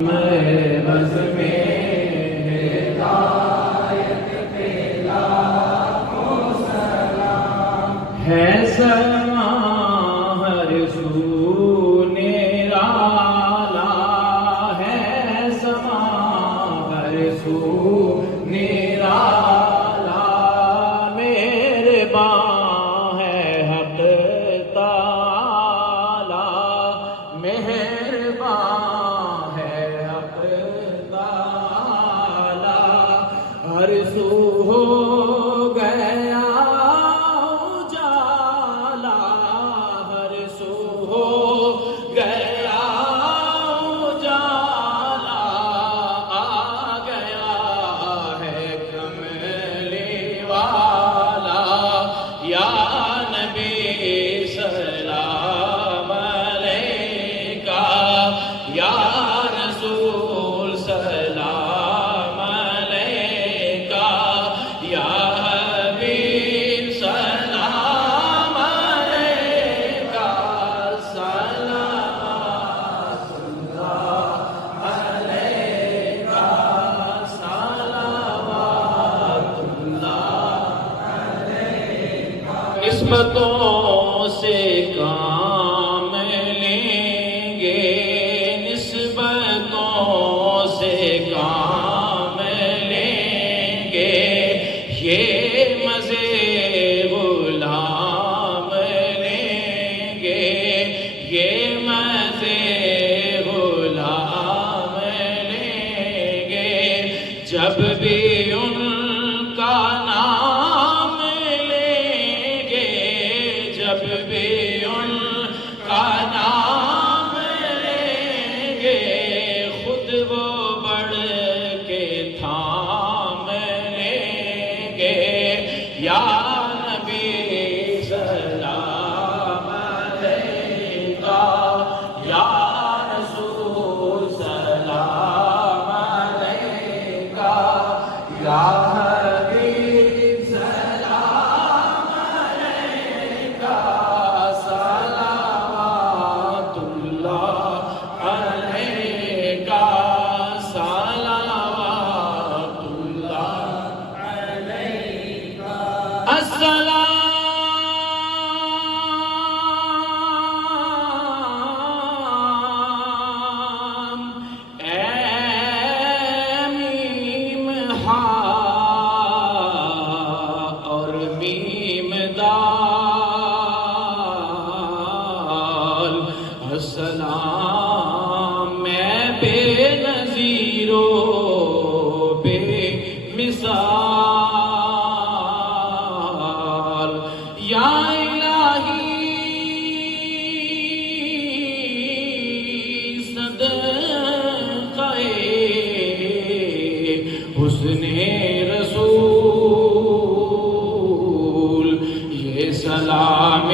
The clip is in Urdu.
میں بس میں ہدایت پہ لاکھوں سلام ہے سما ہر سو نرالا ہے سما ہر سو نرالا مہربان ہے حق تعالی مہربان ہے حق تعالی ہر سو ہو گیا اجالا ہر سو ہو گیا اجالا آ گیا ہے کملی والا یا نبی سلام علیکہ یا رسول سلام علیکہ یا حبیب سلام علیکہ صلوات اللہ علیکہ صلوات اللہ نسبتوں سے کام لیں گے نسبتوں سے کام لیں گے یہ مزے غلام لیں گے یہ مزے غلام لیں گے جب بھی ان کا نام لیں گے جب بھی ان کا نام لیں گے خود وہ بڑھ کے تھام لیں گے یا نبی سلام علیکہ یا رسول سلام علیکہ یا حبیب سلام علیکہ صلوات اللہ علیکہ صلوات اللہ علیکہ السلام اے میم ہا اور میم دال السلام میں بے نظیر و بے مثال یا الہی صدقہ حسن رسول یہ سلام